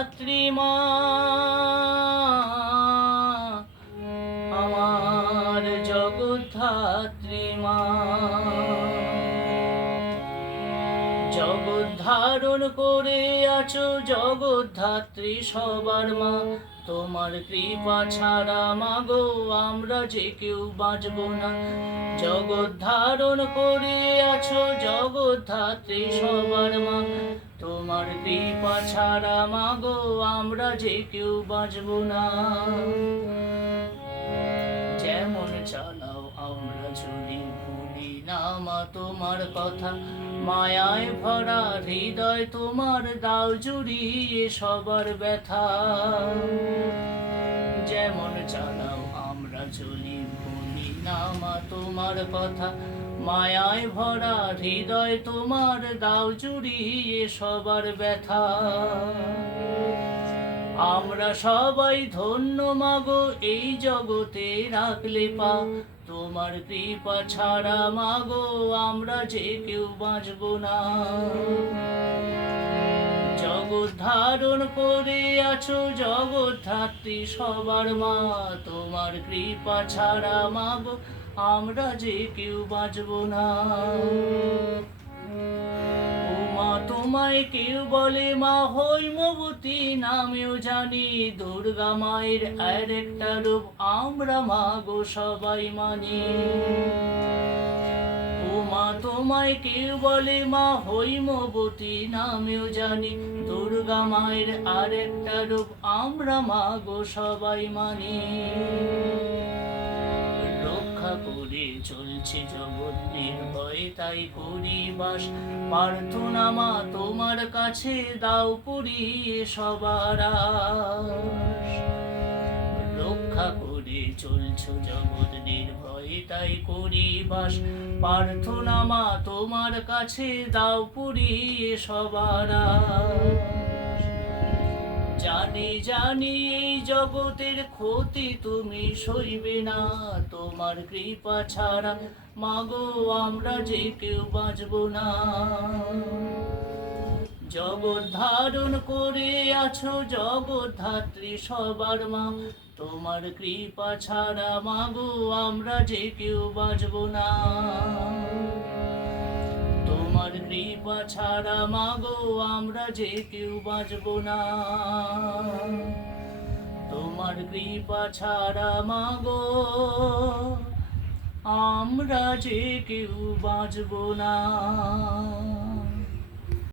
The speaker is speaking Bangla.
ধাত্রী মা, আমার জগদ্ধাত্রী মা। জগৎ ধারণ করে আছো জগদ্ধাত্রী সবার মা, তোমার কৃপা ছাড়া মাগো আমরা যে কেউ বাঁচব না। জগৎ ধারণ করে আছো জগদ্ধাত্রী সবার মা, তোমার কৃপা ছাড়া মাগো আমরা যে কেউ বাঁচব না। যেমন চালাও আমরা চলি ভুলি না মা তোমার কথা, মায়ায় ভরা হৃদয় তোমার দাও জুড়িয়ে সবার ব্যথা। যেমন চালাও আমরা চলি ভুলি না মা তোমার কথা, মায়ায় ভরা হৃদয় তোমার দাও জুড়িয়ে সবার ব্যথা। আমরা সবাই ধন্য মাগো এই জগতে রাখলে পা, তোমার কৃপা ছাড়া মাগো আমরা যে কেউ বাঁচব না। জগৎ ধারণ করে আছো জগদ্ধাত্রী সবার মা, তোমার কৃপা ছাড়া মাগো আমরা যে কেউ বাঁচব না। মা তোমায় কেউ বলে মা হৈমবতী নামেও জানি, দুর্গা মায়ের আর একটা রূপ আমরা মাগো সবাই মানি। ও মা তোমায় কেউ বলে মা হৈমবতী নামেও জানি, দুর্গা মায়ের আর একটা রূপ আমরা মাগো সবাই মানি। রক্ষা করে চলছে জগৎ নির্ভয় তাই করি বাস, প্রার্থনা মা তোমার কাছে দাও পুরিয়ে সবার আশ। রক্ষা করে চলছ জগৎ নির্ভয় তাই করি বাস, প্রার্থনা মা তোমার কাছে দাও পুরিয়ে সবার আশ। জানি জানি এই জগতের ক্ষতি তুমি সইবে না, তোমার কৃপা ছাড়া মাগো আমরা যে কেউ বাঁচব না। জগৎ ধারণ করে আছো জগদ্ধাত্রী সবার মা, তোমার কৃপা ছাড়া মাগো আমরা যে কেউ বাঁচব না। তোমার কৃপা ছাড়া মাগো আমরা যে কেউ বাঁচব না। তোমার কৃপা ছাড়া মাগো আমরা যে কেউ বাঁচব না।